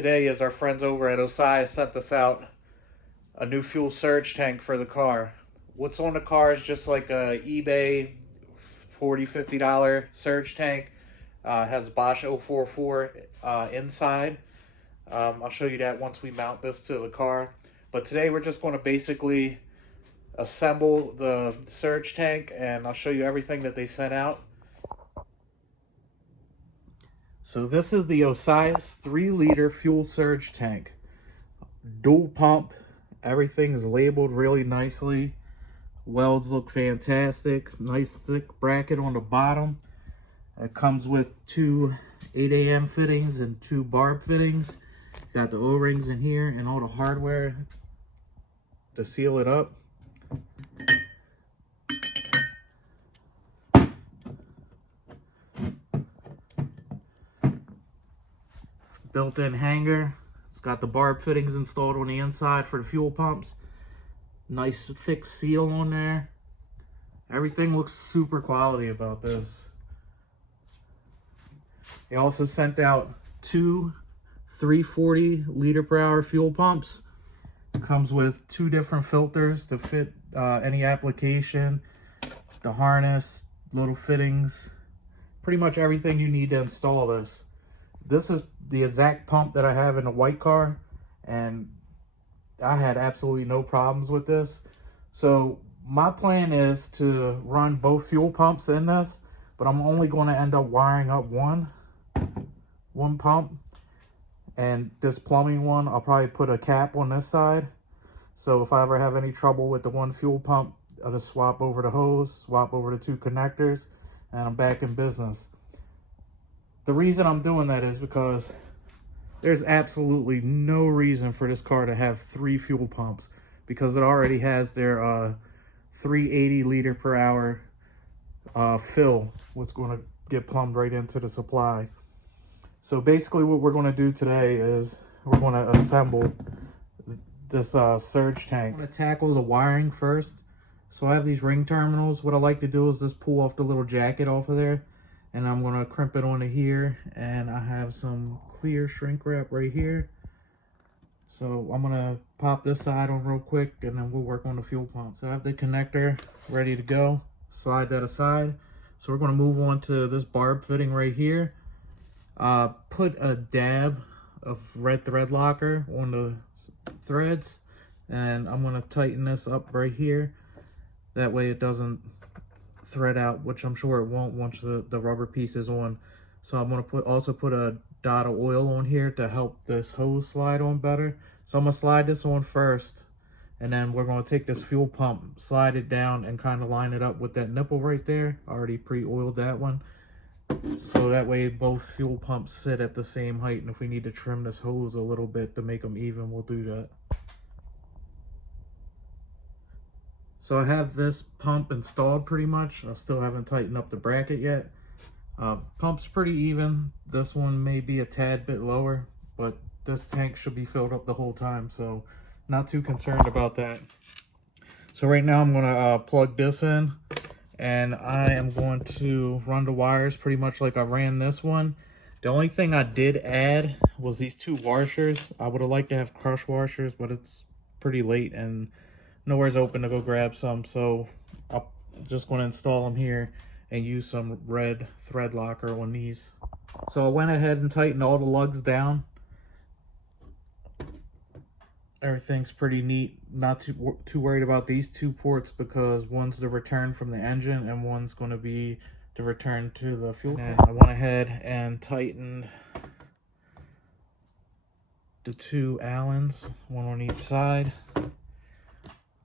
today is our friends over at Osias sent us out a new fuel surge tank for the car. What's on the car is just like a eBay $40-50 surge tank. Has Bosch 044 inside. I'll show you that once we mount this to the car. But today we're just going to basically assemble the surge tank, and I'll show you everything that they sent out. So this is the Osias 3-liter fuel surge tank. Dual pump. Everything is labeled really nicely. Welds look fantastic. Nice thick bracket on the bottom. It comes with two 8 AM fittings and two barb fittings. Got the O-rings in here and all the hardware to seal it up. Built-in hanger. It's got the barb fittings installed on the inside for the fuel pumps. Nice fixed seal on there. Everything looks super quality about this. They also sent out two 340 liter per hour fuel pumps. It comes with two different filters to fit any application, the harness, little fittings, pretty much everything you need to install this. This is the exact pump that I have in the white car, and I had absolutely no problems with this. So my plan is to run both fuel pumps in this, but I'm only going to end up wiring up one pump. And this plumbing one, I'll probably put a cap on this side. So if I ever have any trouble with the one fuel pump, I'll just swap over the hose, swap over the two connectors, and I'm back in business. The reason I'm doing that is because there's absolutely no reason for this car to have 3 fuel pumps, because it already has their 380 liter per hour fill, what's going to get plumbed right into the supply. So basically what we're going to do today is we're going to assemble this surge tank. I'm going to tackle the wiring first. So I have these ring terminals. What I like to do is just pull off the little jacket off of there, and I'm going to crimp it onto here, and I have some clear shrink wrap right here. So I'm going to pop this side on real quick, and then we'll work on the fuel pump. So I have the connector ready to go. Slide that aside. So we're going to move on to this barb fitting right here. Put a dab of red thread locker on the threads, and I'm going to tighten this up right here. That way it doesn't thread out, which I'm sure it won't once the rubber piece is on. So I'm going to also put a dot of oil on here to help this hose slide on better. So I'm going to slide this on first, and then we're going to take this fuel pump, slide it down, and kind of line it up with that nipple right there. I already pre-oiled that one. So that way both fuel pumps sit at the same height, and if we need to trim this hose a little bit to make them even, we'll do that. So I have this pump installed pretty much. I still haven't tightened up the bracket yet. Pump's pretty even. This one may be a tad bit lower, but this tank should be filled up the whole time, so not too concerned about that. So right now I'm going to plug this in, and I am going to run the wires pretty much like I ran this one. The only thing I did add was these two washers. I would have liked to have crush washers, but it's pretty late and nowhere's open to go grab some, so I'm just going to install them here and use some red thread locker on these. So I went ahead and tightened all the lugs down. Everything's pretty neat. Not too worried about these two ports, because one's the return from the engine and one's going to be the return to the fuel tank. I went ahead and tightened the two Allens, one on each side.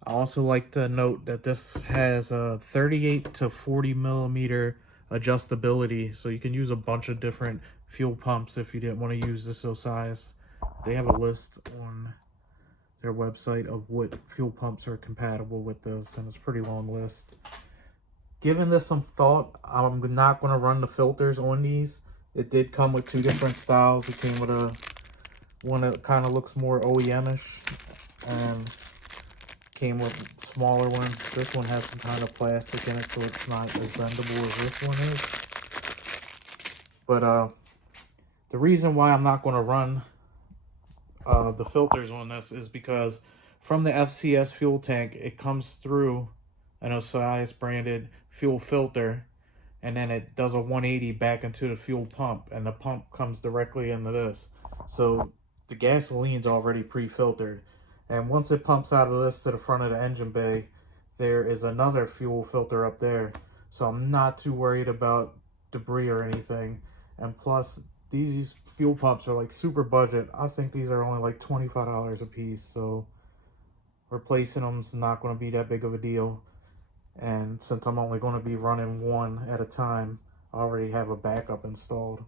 I also like to note that this has a 38 to 40 millimeter adjustability, so you can use a bunch of different fuel pumps if you didn't want to use this Osias. They have a list on their website of what fuel pumps are compatible with this, and it's a pretty long list. Giving this some thought, I'm not going to run the filters on these. It did come with two different styles. It came with one that kind of looks more OEM-ish, and came with smaller ones. This one has some kind of plastic in it, so it's not as bendable as this one is. But the reason why I'm not going to run the filters on this is because from the FCS fuel tank, it comes through an Osias branded fuel filter, and then it does a 180 back into the fuel pump, and the pump comes directly into this. So the gasoline's already pre-filtered, and once it pumps out of this to the front of the engine bay, there is another fuel filter up there. So I'm not too worried about debris or anything. And plus, these fuel pumps are like super budget. I think these are only like $25 a piece, so replacing them is not going to be that big of a deal. And since I'm only going to be running one at a time, I already have a backup installed.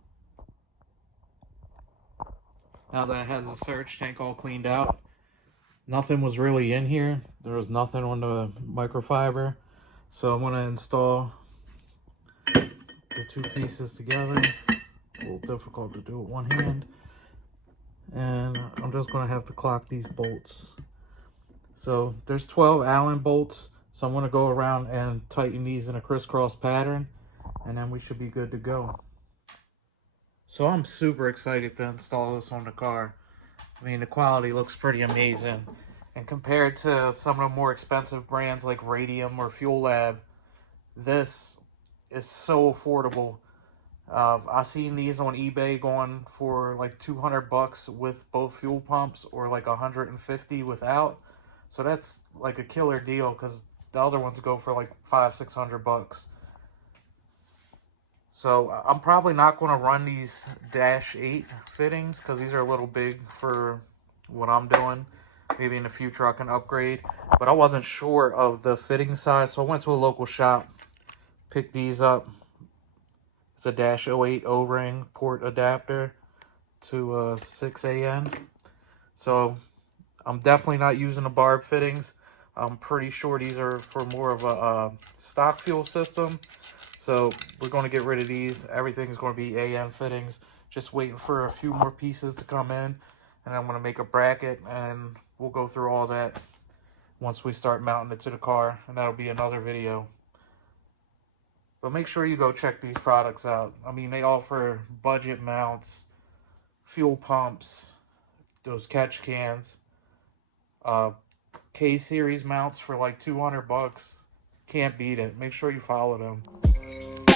Now that it has the surge tank all cleaned out, nothing was really in here. There was nothing on the microfiber. So I'm going to install the two pieces together. A little difficult to do with one hand. And I'm just going to have to clock these bolts. So there's 12 Allen bolts. So I'm going to go around and tighten these in a crisscross pattern. And then we should be good to go. So I'm super excited to install this on the car. I mean, the quality looks pretty amazing. And compared to some of the more expensive brands like Radium or Fuel Lab, this is so affordable. I seen these on eBay going for like $200 with both fuel pumps, or like $150 without. So that's like a killer deal, because the other ones go for like $500-600. So I'm probably not going to run these Dash 8 fittings, because these are a little big for what I'm doing. Maybe in the future I can upgrade, but I wasn't sure of the fitting size, so I went to a local shop, picked these up. It's a Dash 08 O-ring port adapter to 6AN. So I'm definitely not using the barb fittings. I'm pretty sure these are for more of a stock fuel system. So we're going to get rid of these. Everything's going to be AN fittings. Just waiting for a few more pieces to come in. And I'm going to make a bracket, and we'll go through all that once we start mounting it to the car. And that'll be another video. But make sure you go check these products out. I mean, they offer budget mounts, fuel pumps, those catch cans, K-series mounts for like $200. Can't beat it. Make sure you follow them.